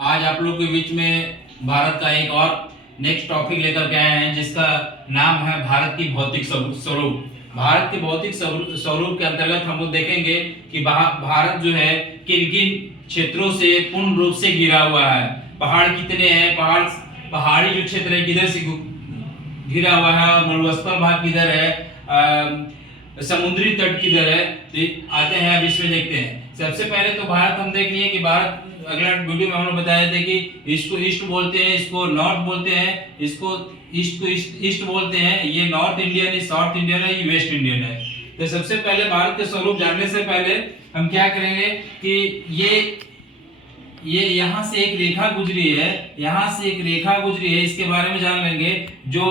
आज आप लोग के बीच में भारत का एक और नेक्स्ट टॉपिक लेकर के आए हैं जिसका नाम है भारत की भौतिक स्वरूप। भारत के भौतिक स्वरूप के अंतर्गत हम लोग देखेंगे कि भारत जो है किन किन क्षेत्रों से पूर्ण रूप से घिरा हुआ है। पहाड़ कितने हैं, पहाड़ी जो क्षेत्र है किधर से घिरा हुआ है, मरुस्थल भाग किधर है, समुद्री तट किधर है, तो आते हैं अब इसमें देखते हैं। सबसे पहले तो भारत हम देख लिए कि भारत अगला वीडियो में हम लोग बताए थे कि इसको ईस्ट बोलते हैं, इसको नॉर्थ बोलते हैं, इसको ईस्ट को ईस्ट बोलते हैं, ये नॉर्थ इंडियन है, साउथ इंडियन है, ये वेस्ट इंडियन है। तो सबसे पहले भारत के स्वरूप जानने से पहले हम क्या करेंगे कि ये यहाँ से एक रेखा गुजरी है, यहाँ से एक रेखा गुजरी है, इसके बारे में जान लेंगे जो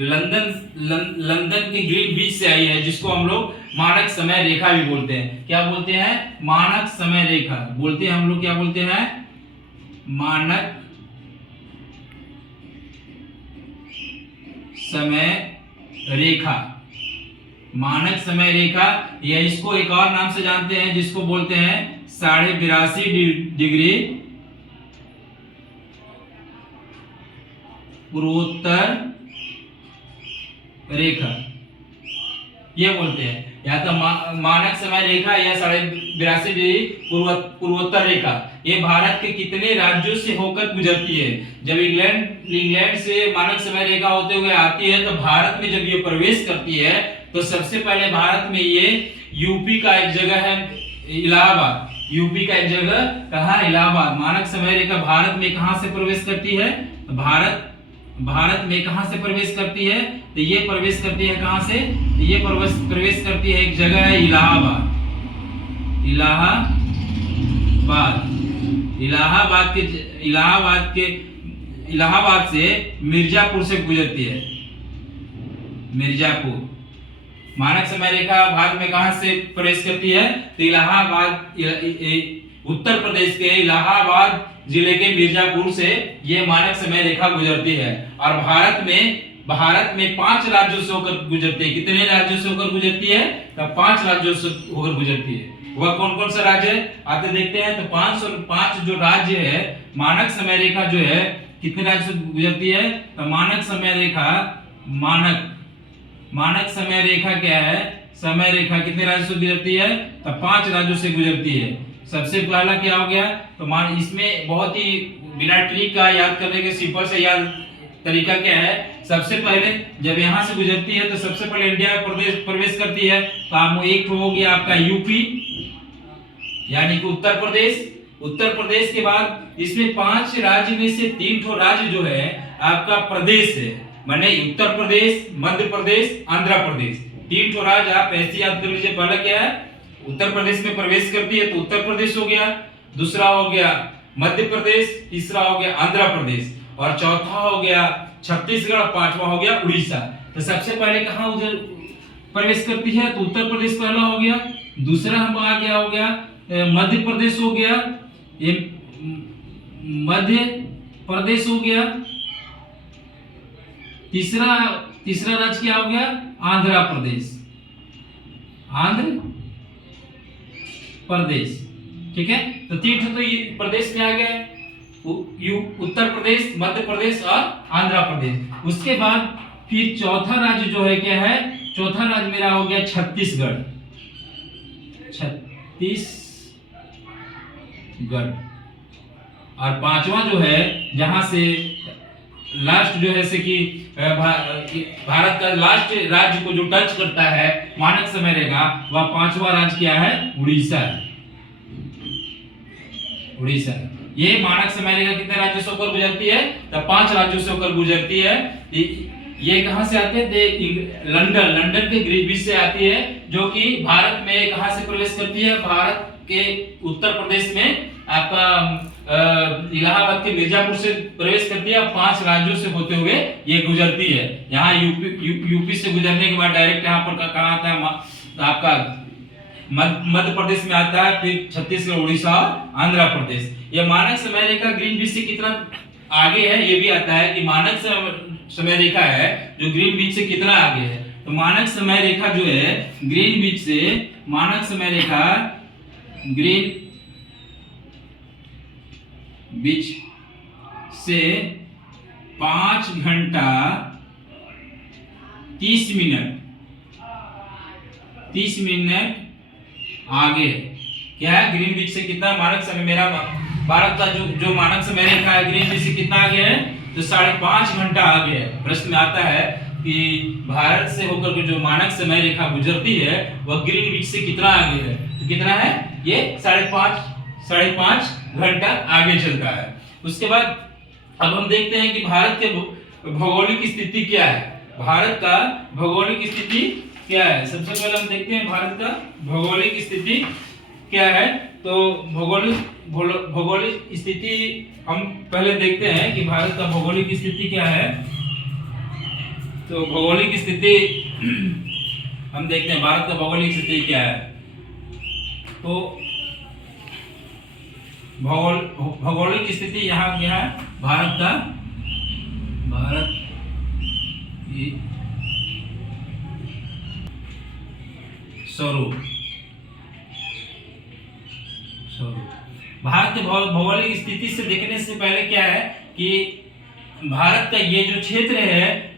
लंदन के ग्रीन बीच से आई है, जिसको हम लोग मानक समय रेखा भी बोलते हैं। क्या बोलते हैं? मानक समय रेखा बोलते हैं हम लोग। क्या बोलते हैं? मानक समय रेखा। मानक समय रेखा या इसको एक और नाम से जानते हैं जिसको बोलते हैं 82.5 डिग्री पूर्वोत्तर रेखा, ये बोलते हैं। या तो मानक समय रेखा या 82.5 डिग्री पूर्वोत्तर रेखा। ये भारत के कितने राज्यों से होकर गुजरती है? जब इंग्लैंड से मानक समय रेखा होते हुए आती है तो भारत में जब ये प्रवेश करती है तो सबसे पहले भारत में ये यूपी का एक जगह है इलाहाबाद। यूपी का एक जगह कहाँ? इलाहाबाद। मानक समय रेखा भारत में कहां से प्रवेश करती है? भारत में कहां से प्रवेश करती है? तो ये प्रवेश करती है कहां से? तो ये प्रवेश करती है एक जगह है इलाहाबाद। इलाहाबाद से मिर्जापुर से गुजरती है। मिर्जापुर। मानक समय रेखा भारत में कहां से प्रवेश करती है? तो इलाहाबाद, उत्तर प्रदेश के इलाहाबाद जिले के मिर्जापुर से ये मानक समय रेखा गुजरती है। और भारत में 5 राज्यों से होकर गुजरती है। कितने राज्यों से होकर गुजरती है? तो 5 राज्यों से होकर गुजरती है। वह कौन कौन सा राज्य है आते देखते हैं। तो 5 जो राज्य है, मानक समय रेखा जो है कितने राज्य से गुजरती है? तो मानक समय रेखा क्या है? समय रेखा कितने राज्यों से गुजरती है? तो 5 राज्यों से गुजरती है। सबसे पहला क्या हो गया? तो इसमें बहुत ही बिना ट्रिक का याद करने के सिंपल से याद तरीका क्या है? सबसे पहले जब यहाँ से गुजरती है तो सबसे पहले इंडिया में प्रवेश करती है। तो आप एक हो गया आपका यूपी, यानी कि उत्तर प्रदेश के बाद इसमें 5 राज्य में से 3 राज्य जो है आपका प्रदेश है, माने उत्तर प्रदेश, मध्य प्रदेश, आंध्र प्रदेश। 3 राज्य आप ऐसे याद कर लीजिए। पहला क्या है? उत्तर प्रदेश में प्रवेश करती है तो उत्तर प्रदेश हो गया, दूसरा हो गया मध्य प्रदेश, तीसरा हो गया आंध्र प्रदेश, और चौथा हो गया छत्तीसगढ़, 5वां हो गया उड़ीसा। तो सबसे पहले कहां प्रवेश करती है? तो उत्तर प्रदेश पहला हो गया, दूसरा हम आ गया हो गया मध्य प्रदेश हो गया, ये मध्य प्रदेश हो गया, तीसरा राज्य क्या हो गया? आंध्र प्रदेश। ठीक है। तो 3 तो ये प्रदेश में आ गए, उत्तर प्रदेश, मध्य प्रदेश और आंध्र प्रदेश। उसके बाद फिर चौथा राज्य जो है क्या है? चौथा राज्य मेरा हो गया छत्तीसगढ़। और 5वां जो है जहां से लास्ट जो है से कि भारत का लास्ट राज्य को जो टच करता है मानक समय रेखा, वह 5वां राज्य क्या है? उड़ीसा। ये मानक समय रेखा कितने राज्यों से होकर गुजरती है? तो 5 राज्यों से होकर गुजरती है। ये कहां से आते हैं? लंदन के ग्रीन बीच से आती है, जो कि भारत में कहां से प्रवेश करती है? भारत के उत्तर प्रदेश में आपका इलाहाबाद के मिर्जापुर से प्रवेश करती है। 5 राज्यों से होते हुए ये गुजरती है। यहाँ यूपी से गुजरने के बाद डायरेक्ट यहाँ पर कहाँ आता है? आपका मध्य प्रदेश में आता है, फिर छत्तीसगढ़, उड़ीसा, आंध्र प्रदेश। ये मानक समय रेखा ग्रीन बीच से कितना आगे है ये भी आता है कि मानक समय रेखा है जो ग्रीन बीच से कितना आगे है। तो मानक समय रेखा जो है ग्रीन बीच से, मानक समय रेखा बीच से 5 घंटा 30 मिनट आगे। क्या है? ग्रीनविच से कितना मानक समय, मेरा भारत का जो मानक समय रेखा है ग्रीनविच से कितना आगे है? तो 5.5 घंटा आगे है। प्रश्न में आता है कि भारत से होकर के जो मानक समय रेखा गुजरती है वह ग्रीनविच से कितना आगे है? तो कितना है? ये 5.5 घंटा आगे चलता है। उसके बाद अब हम देखते हैं कि भारत के भौगोलिक स्थिति क्या है। भारत का भौगोलिक स्थिति क्या है? सबसे पहले हम देखते हैं भारत का भौगोलिक स्थिति क्या है। तो भौगोलिक स्थिति हम पहले देखते हैं कि भारत का भौगोलिक स्थिति क्या है। तो भौगोलिक स्थिति हम देखते हैं भारत का भौगोलिक स्थिति क्या है। तो भौगोलिक स्थिति यहाँ क्या है? भारत की स्वरूप भारत के भौगोलिक स्थिति से देखने से पहले क्या है कि भारत का ये जो क्षेत्र है,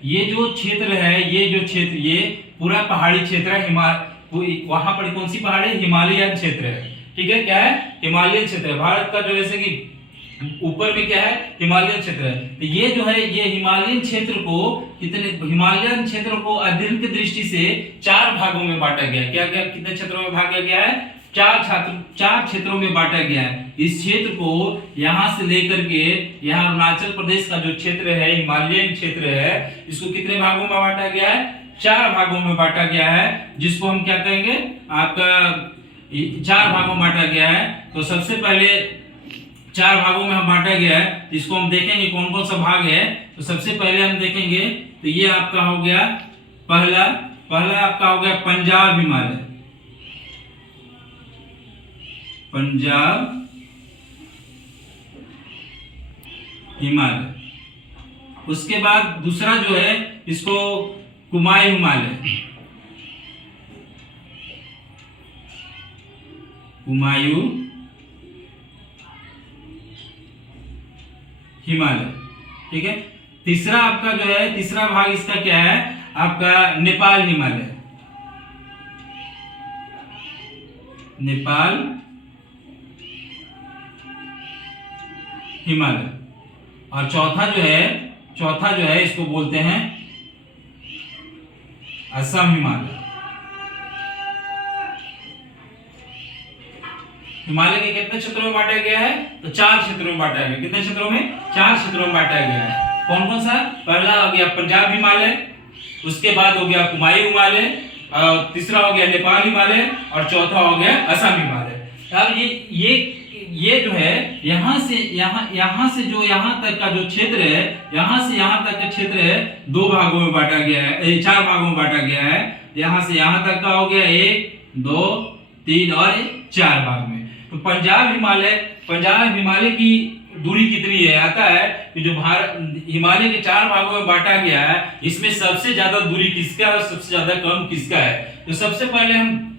ये पूरा पहाड़ी क्षेत्र है। वहां पर कौन सी पहाड़ी? हिमालयन क्षेत्र है। ठीक है, क्या है? हिमालयन क्षेत्र है। भारत का जो जैसे कि ऊपर में क्या है? हिमालयन क्षेत्र है। तो ये जो है ये हिमालयन क्षेत्र को अध्ययन की दृष्टि से 4 भागों में बांटा गया है। क्या कितने क्षेत्रों में बांटा गया है? 4 क्षेत्रों में बांटा गया है। इस क्षेत्र को यहां से लेकर के यहाँ अरुणाचल प्रदेश का जो क्षेत्र है, हिमालयन क्षेत्र है, इसको कितने भागों में बांटा गया है? 4 भागों में बांटा गया है, जिसको हम क्या कहेंगे? आपका 4 भागों में बांटा गया है। तो सबसे पहले 4 भागों में हम बांटा गया है, इसको हम देखेंगे कौन कौन सा भाग है। तो सबसे पहले हम देखेंगे तो ये आपका हो गया पहला आपका हो गया पंजाब हिमालय। उसके बाद दूसरा जो है इसको कुमायूं हिमालय। ठीक है। तीसरा आपका जो है, तीसरा भाग इसका क्या है? आपका नेपाल हिमालय। और चौथा जो है इसको बोलते हैं असम हिमालय। हिमालय के कितने क्षेत्रों में बांटा गया है? तो 4 क्षेत्रों में बांटा गया। कितने क्षेत्रों में? 4 क्षेत्रों में बांटा गया है। कौन कौन सा? पहला हो गया पंजाब हिमालय, उसके बाद हो गया कुमायूं हिमालय, और तीसरा हो गया नेपाल हिमालय, और चौथा हो गया असम हिमालय। अब ये जो है यहाँ से जो यहाँ तक का जो क्षेत्र है, यहाँ से यहाँ तक का क्षेत्र है 2 भागों में बांटा गया है, 4 भागों में बांटा गया है। यहाँ से यहाँ तक का हो गया 1, 2, 3 और 4 भाग में। तो पंजाब हिमालय की दूरी कितनी है? आता है कि जो हिमालय के 4 भागों में बांटा गया है, इसमें सबसे ज्यादा दूरी किसका है और सबसे ज्यादा कम किसका है? तो सबसे पहले हम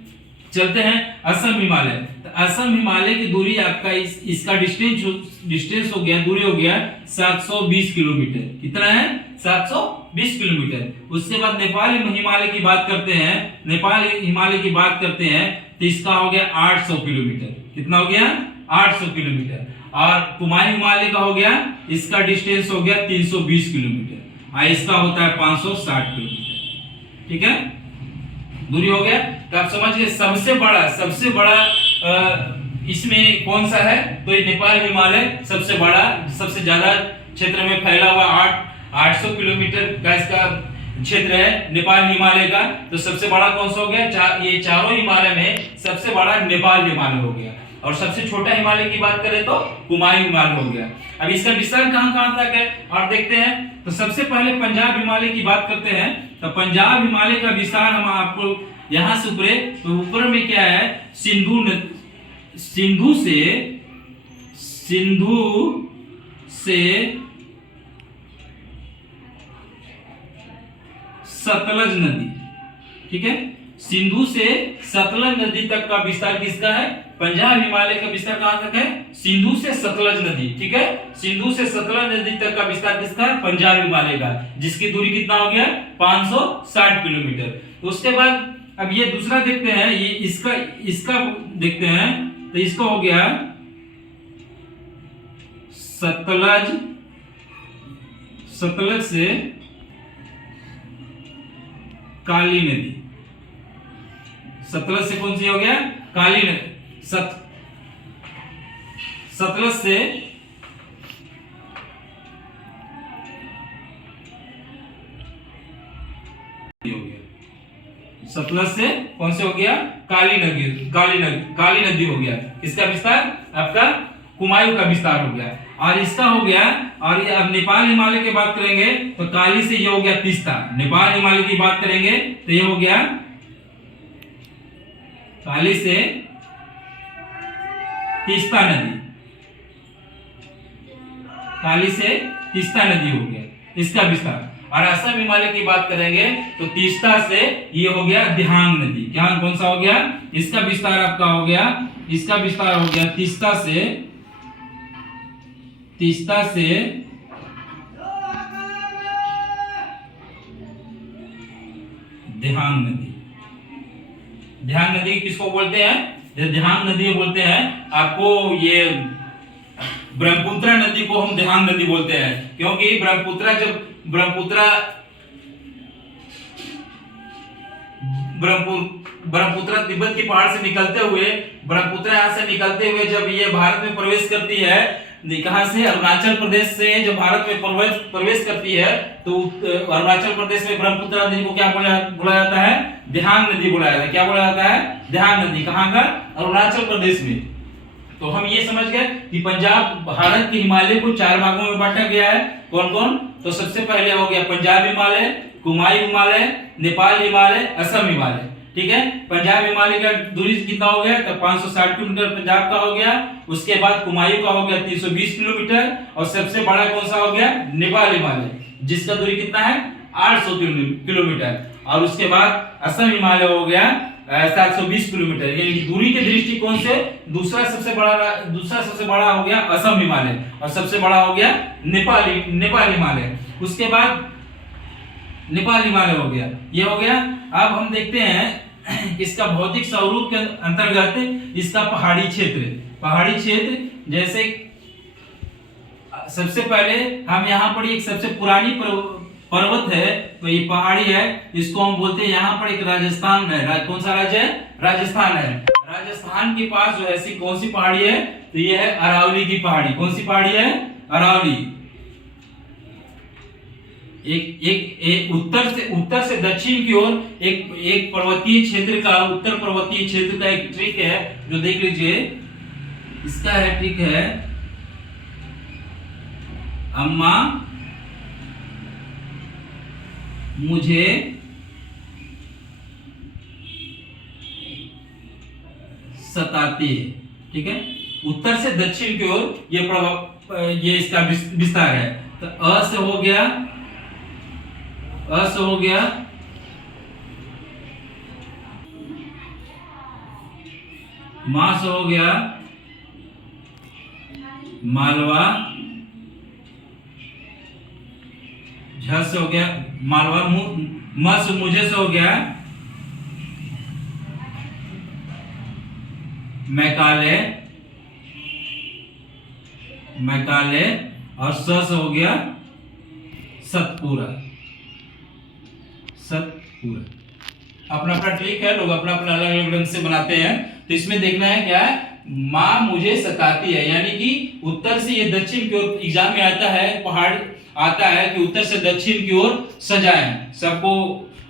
चलते हैं असम हिमालय। तो असम हिमालय की दूरी आपका इसका डिस्टेंस हो गया, दूरी हो गया 720 किलोमीटर। कितना है? 720 किलोमीटर। उसके बाद नेपाल हिमालय की बात करते हैं तो इसका हो गया 800 किलोमीटर। कितना हो गया? 800 किलोमीटर। और कुमायूं हिमालय का हो गया, इसका डिस्टेंस हो गया 320 किलोमीटर, और इसका होता है 560 किलोमीटर। ठीक है, दूरी हो गया। तो आप समझ गए सबसे बड़ा इसमें कौन सा है? तो ये नेपाल हिमालय सबसे बड़ा, सबसे ज्यादा क्षेत्र में फैला हुआ 800 किलोमीटर का इसका क्षेत्र है नेपाल हिमालय का। तो सबसे बड़ा कौन सा हो गया? ये चारों हिमालय में सबसे बड़ा नेपाल हिमालय हो गया। और सबसे छोटा हिमालय की बात करें तो कुमायूं हिमालय हो गया। अब इसका विस्तार कहां तक है और देखते हैं। तो सबसे पहले पंजाब हिमालय की बात करते हैं। तो पंजाब हिमालय का विस्तार हम आपको यहां से ऊपर में क्या है? सिंधु से सतलज नदी। ठीक है, सिंधु से सतलज नदी तक का विस्तार किसका है? पंजाब हिमालय का विस्तार कहां तक है? सिंधु से सतलज नदी, ठीक है, सिंधु से सतलज नदी तक का विस्तार किसका है? पंजाब हिमालय का, जिसकी दूरी कितना हो गया? 560 किलोमीटर। उसके बाद अब ये दूसरा देखते हैं, ये इसका देखते हैं, तो इसका हो गया सतलज से काली नदी, सतलज से कौन सी हो गया? काली नदी, सतलज से हो गया, सतलज से कौन से हो गया? काली नदी हो गया। इसका विस्तार आपका कुमायूं का विस्तार हो गया, और इसका हो गया। और ये अब नेपाल हिमालय की बात करेंगे तो काली से ये हो गया तीस्ता। नेपाल हिमालय की बात करेंगे तो ये हो गया काली से तीस्ता नदी, काली से तीस्ता नदी हो गया इसका विस्तार। और असम हिमालय की बात करेंगे तो तीस्ता से ये हो गया दिहांग नदी। क्या कौन सा हो गया? इसका विस्तार आपका हो गया, इसका विस्तार हो गया तीस्ता से दिहांग नदी। दिहांग नदी किसको बोलते हैं? दिहांग नदी बोलते हैं आपको, ये ब्रह्मपुत्र नदी को हम दिहांग नदी बोलते हैं, क्योंकि ब्रह्मपुत्र तिब्बत की पहाड़ से निकलते हुए, ब्रह्मपुत्र यहाँ से निकलते हुए जब ये भारत में प्रवेश करती है, कहां से? अरुणाचल प्रदेश से जब भारत में प्रवेश करती है, तो अरुणाचल प्रदेश में ब्रह्मपुत्र नदी को क्या बोला जाता है? दिहांग नदी बोला जाता है। क्या बोला जाता है? दिहांग नदी। कहां का? अरुणाचल प्रदेश में। तो हम ये समझ गए कि पंजाब, भारत के हिमालय को 4 भागों में बांटा गया है। कौन कौन? तो सबसे पहले हो गया पंजाब हिमालय, कुमायूं हिमालय, नेपाल हिमालय, असम हिमालय, ठीक है। पंजाब हिमालय का दूरी कितना हो गया? तो 560 किलोमीटर पंजाब का हो गया। उसके बाद कुमायूं का हो गया 320 किलोमीटर, और सबसे बड़ा कौन सा हो गया? नेपाल हिमालय, जिसका दूरी कितना है? 800 किलोमीटर। और उसके बाद असम हिमालय हो गया 720 किलोमीटर। यानी दूरी के दृष्टिकोण से दूसरा सबसे बड़ा हो गया असम हिमालय, और सबसे बड़ा हो गया नेपाल हिमालय। उसके बाद नेपाल हिमालय हो गया, ये हो गया। अब हम देखते हैं इसका भौतिक स्वरूप के अंतर्गत इसका पहाड़ी क्षेत्र, जैसे सबसे पहले हम यहाँ पर एक सबसे पुरानी पर्वत है, तो ये पहाड़ी है, इसको हम बोलते हैं यहाँ पर एक राजस्थान है। कौन सा राज्य है? राजस्थान है। राजस्थान के पास जो ऐसी कौन सी पहाड़ी है? तो ये है अरावली की पहाड़ी। कौन सी पहाड़ी है? अरावली। एक उत्तर से दक्षिण की ओर एक पर्वतीय क्षेत्र का, उत्तर पर्वतीय क्षेत्र का एक ट्रिक है, जो देख लीजिए। इसका है ट्रिक है अम्मा मुझे सताती है, ठीक है। उत्तर से दक्षिण की ओर ये इसका विस्तार है। तो अ से हो गया, मा से हो गया मालवा, झ से हो गया मालवा, म से मुझे से हो गया मैकाले, और स से हो गया सतपुरा। अपना अपना ट्रिक है, लोग अपना अपना अलग अलग ढंग से बनाते हैं। तो इसमें देखना है क्या है? माँ मुझे सताती है, यानी कि उत्तर से ये दक्षिण की ओर एग्जाम में आता है, पहाड़ आता है कि उत्तर से दक्षिण की ओर सजाएं। सबको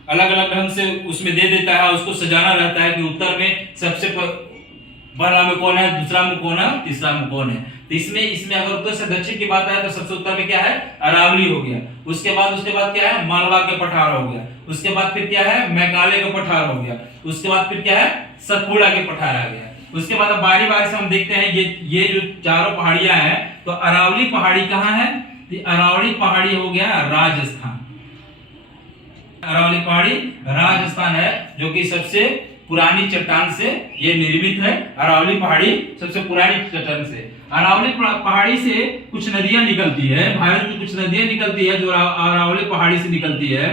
अलग अलग ढंग से उसमें दे देता है, उसको सजाना रहता है कि उत्तर में सबसे पहला में कौन है, दूसरा में कौन है, तीसरा में कौन है। तो इसमें अगर उत्तर से दक्षिण की बात आए तो सबसे उत्तर में क्या है? अरावली हो गया। उसके बाद क्या है? मालवा के पठार हो गया। उसके बाद फिर क्या है? मेघालय का पठार हो गया। उसके बाद फिर क्या है? सतपुड़ा के पठार आ गया। उसके बाद अब बारी बारी से हम देखते हैं ये जो चारों पहाड़ियां हैं, तो अरावली पहाड़ी कहाँ है? तो अरावली पहाड़ी हो गया राजस्थान। अरावली पहाड़ी राजस्थान है, जो कि सबसे पुरानी चट्टान से ये निर्मित है। अरावली पहाड़ी सबसे पुरानी चट्टान से। अरावली पहाड़ी से कुछ नदियां निकलती है, भारत की कुछ नदियां निकलती है जो अरावली पहाड़ी से निकलती है।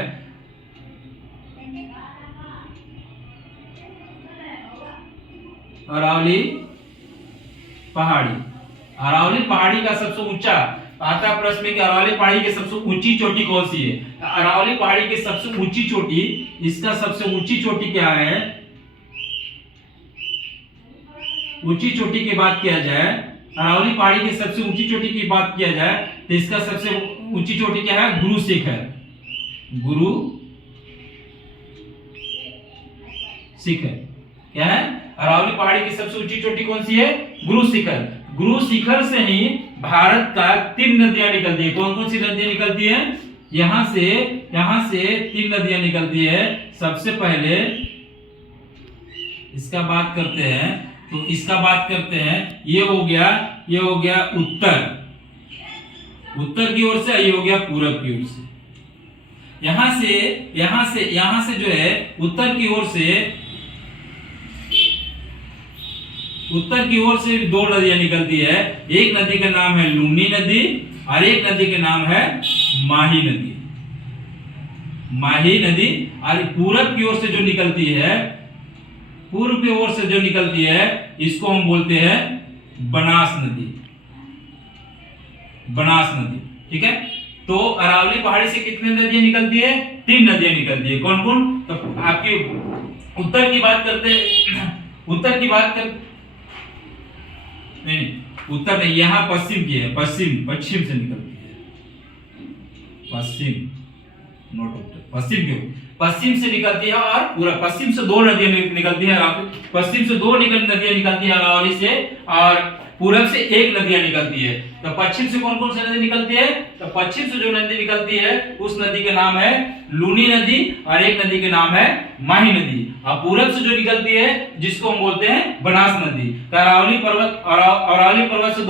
अरावली पहाड़ी का सबसे ऊंचा आता प्रश्न में कि अरावली पहाड़ी की सबसे ऊंची चोटी कौन सी है? अरावली पहाड़ी की सबसे ऊंची चोटी, इसका सबसे ऊंची चोटी क्या है? ऊंची चोटी की बात किया जाए, अरावली पहाड़ी की सबसे ऊंची चोटी की बात किया जाए तो इसका सबसे ऊंची चोटी क्या है? गुरु शिखर। गुरु शिखर क्या है? अरावली पहाड़ी की सबसे ऊंची चोटी कौन सी है? गुरु शिखर। गुरु शिखर से ही भारत का 3 नदियां निकलती है। कौन कौन सी नदियां निकलती है? यहां से 3 नदियां निकलती है। सबसे पहले इसका बात करते हैं, तो इसका बात करते हैं, ये हो गया उत्तर की ओर से, ये हो गया पूरब की ओर से। यहां से जो है उत्तर की ओर से 2 नदियां निकलती है। एक नदी का नाम है लूनी नदी और एक नदी का नाम है माही नदी। और पूरब की ओर से जो निकलती है, पूर्व की ओर से जो निकलती है, इसको हम बोलते हैं बनास नदी। ठीक है। तो अरावली पहाड़ी से कितनी नदियां निकलती है? 3 नदियां निकलती है। कौन कौन? तो आपकी उत्तर की बात करते नहीं, उत्तर नहीं, यहाँ पश्चिम की है। पश्चिम से निकलती है। पश्चिम से निकलती है और पूरा पश्चिम से 2 नदियां निकलती है। पश्चिम से 2 नदियां निकलती है अरावली से, और पूरब से 1 नदियां निकलती है। तो पश्चिम से कौन कौन सी नदी निकलती है? तो पश्चिम से जो नदी निकलती है उस नदी का नाम है लूनी नदी और एक नदी का नाम है माही नदी। और पूरब से जो निकलती है जिसको हम बोलते हैं बनास नदी। तो अरावली पर्वत से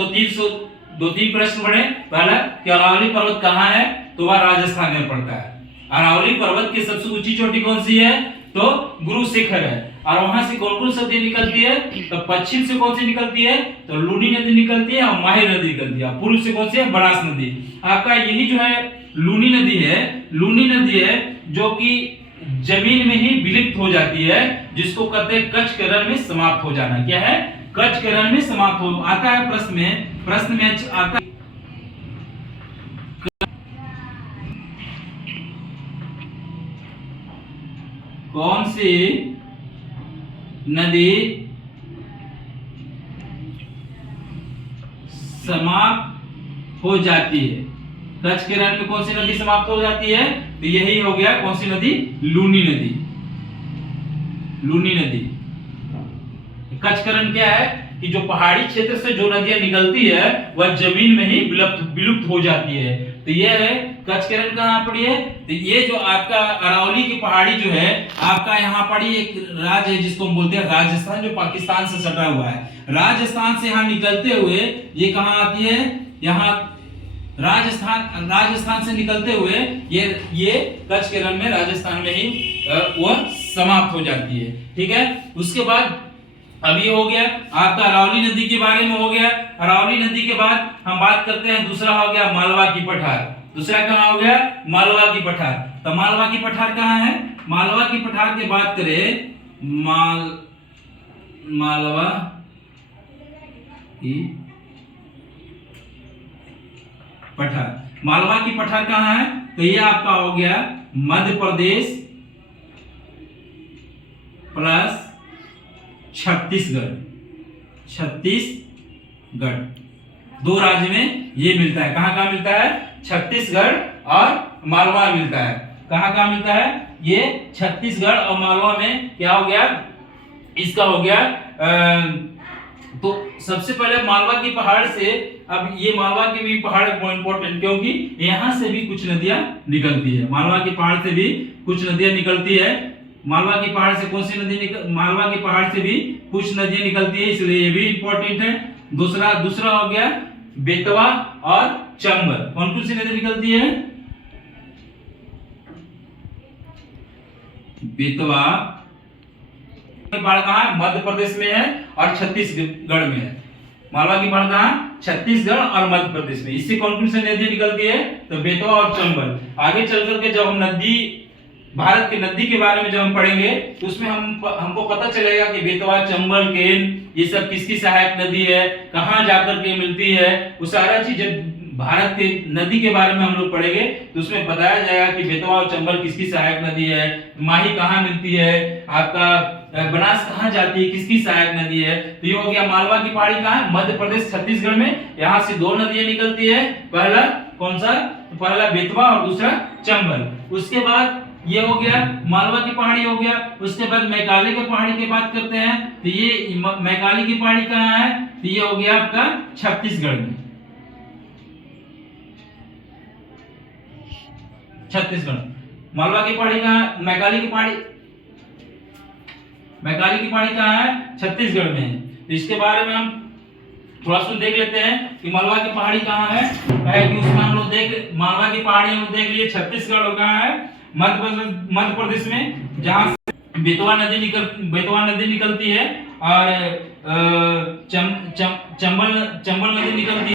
2-3 प्रश्न बने। पहला कि अरावली पर्वत कहाँ है? तो वह राजस्थान में पड़ता है। अरावली पर्वत की सबसे ऊंची चोटी कौन सी है? तो गुरु शिखर है। और वहां से कौन कौन सी नदी निकलती है? तो पश्चिम से कौन सी निकलती है? तो लूनी नदी निकलती है और माही नदी निकलती है। पूर्व से कौन सी है? बनास नदी। आपका यही जो है लूनी नदी है जो कि जमीन में ही विलुप्त हो जाती है, जिसको कहते हैं कच्छ के रण में समाप्त हो जाना। क्या है? कच्छ के रण में समाप्त हो आता है। प्रश्न में आता है कौन सी नदी समाप्त हो जाती है? कच्छ के रण में कौन सी नदी समाप्त हो जाती है? तो यही हो गया कौन सी नदी? लूनी नदी। कच्छ का रण क्या है कि जो पहाड़ी क्षेत्र से जो नदियां निकलती है वह जमीन में ही विलुप्त हो जाती है। तो यह है कच्छ के रण कहाँ पड़ी है? तो ये जो आपका अरावली की पहाड़ी जो है आपका यहाँ पड़ी एक राज्य है जिसको हम बोलते हैं राजस्थान, जो पाकिस्तान से सटा हुआ है। राजस्थान से यहाँ निकलते हुए ये कहाँ आती है? यहाँ राजस्थान से निकलते हुए ये कच्छ के रण में राजस्थान में ही वह समाप्त हो जाती है। ठीक है। उसके बाद अब ये हो गया आपका अरावली नदी के बारे में हो गया। अरावली नदी के बाद हम बात करते हैं, दूसरा हो गया मालवा की पठार। दूसरा कहाँ हो गया? मालवा की पठार। तो मालवा की पठार कहाँ है? मालवा की पठार की बात करें, मालवा की पठार कहाँ है? तो ये आपका हो गया मध्य प्रदेश प्लस छत्तीसगढ़। 2 राज्य में ये मिलता है। कहाँ मिलता है? छत्तीसगढ़ और मालवा मिलता है। कहाँ मिलता है? ये छत्तीसगढ़ और मालवा में क्या हो गया? इसका हो गया तो सबसे पहले मालवा की पहाड़ से, अब ये मालवा की भी पहाड़ इंपॉर्टेंट क्योंकि यहाँ से भी कुछ नदियां निकलती है। मालवा की पहाड़ से भी कुछ नदियां निकलती है। मालवा की पहाड़ से कौन सी नदी मालवा की पहाड़ से भी कुछ नदियां निकलती है, इसलिए ये भी इंपॉर्टेंट है। दूसरा हो गया बेतवा और चंबल। कौन सी नदी निकलती है? बेतवा की पहाड़ कहाँ है? मध्य प्रदेश में है और छत्तीसगढ़ में है। मालवा की पहाड़ कहाँ? छत्तीसगढ़ और मध्य प्रदेश में। इससे कौन कौन सी नदी निकलती है? तो बेतवा और चंबल। आगे चल करके जब हम नदी, भारत की नदी के बारे में जब हम पढ़ेंगे तो उसमें हमको पता चलेगा कि बेतवा, चंबल, केन ये सब किसकी सहायक नदी है, कहाँ जाकर के मिलती है। वो सारा चीज जब भारत के नदी के बारे में हम लोग पढ़ेंगे तो उसमें बताया जाएगा कि बेतवा और चंबल किसकी सहायक नदी है, माही कहाँ मिलती है, आपका बनास कहाँ जाती है, किसकी सहायक नदी है। तो ये हो गया मालवा की पहाड़ी कहाँ है? मध्य प्रदेश छत्तीसगढ़ में। यहाँ से दो नदियां निकलती है, पहला कौन सा? तो पहला बेतवा और दूसरा चंबल। उसके बाद ये हो गया मालवा की पहाड़ी हो गया। उसके बाद मैकाली की पहाड़ी की बात करते हैं तो ये मैकाली की पहाड़ी कहाँ है? तो ये हो गया आपका छत्तीसगढ़ में। छत्तीसगढ़। मालवा की पहाड़ी कहाँ? मैकाली की पहाड़ी कहाँ है? छत्तीसगढ़ में है। तो इसके बारे में हम थोड़ा सा देख लेते हैं कि मालवा की पहाड़ी कहाँ है। कि उसमें हम लोग मालवा की पहाड़ी हम देख लिए छत्तीसगढ़ कहाँ है? मध्य प्रदेश में, जहाँ से बेतवा नदी निकलती है और चंबल नदी निकलती है।